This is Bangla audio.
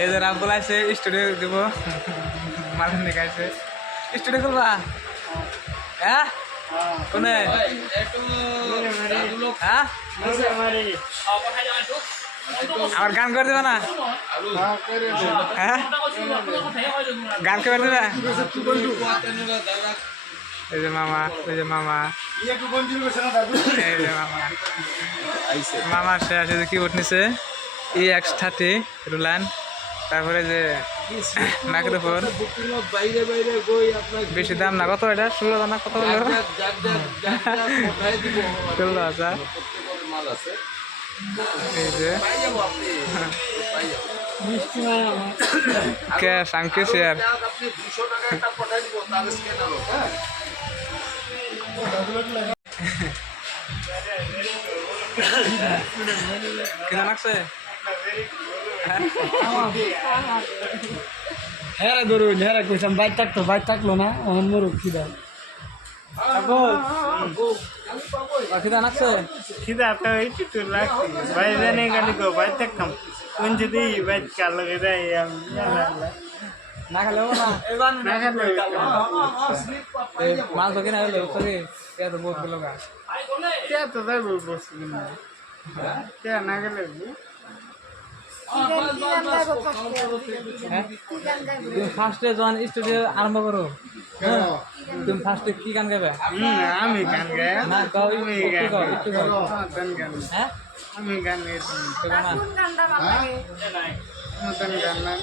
এই যে রাব্বুল আছে স্টুডিও দিব মালন দেখাইছে স্টুডিও খুলবা হ্যাঁ কোনে হ্যাঁ আমার গান করে দেবে না হ্যাঁ গান করে দেবে এই যে মামা এই যে মামা এই যে মামা মামা সে আছে যে কি উঠনিছে EX30 রুলান তারপরে যে মাইক্রোফোন বেশি দাম না কত এটা 16 দাম না কত বললো 16,000 এই যে কে সাংকে শেয়ার কেনা লাগছে হ্যাঁ গরু হ্যাঁ কইসাম বাইক থাকলো না অহন মরুক খিদা খিদা লাগছে খিদা তো একটু লাগছে বাইরে নেই গালি গো বাইক থাকতাম কোন যদি বাইক কাল লগে যাই না খেলেও না না খেলে মাছ ধরে না হলে সরি কে তো বহুত গেল গা কে তো যাইব বসি কে না গেলে তুমি ফার্স্টে যখন স্টুডিও আরম্ভ করো তুমি ফার্স্টে কি গান গাবে আমি গান গাই না গাও আমি একটু গাও একটু গাও গান হ্যাঁ আমি গান গাই তো গানা গান গান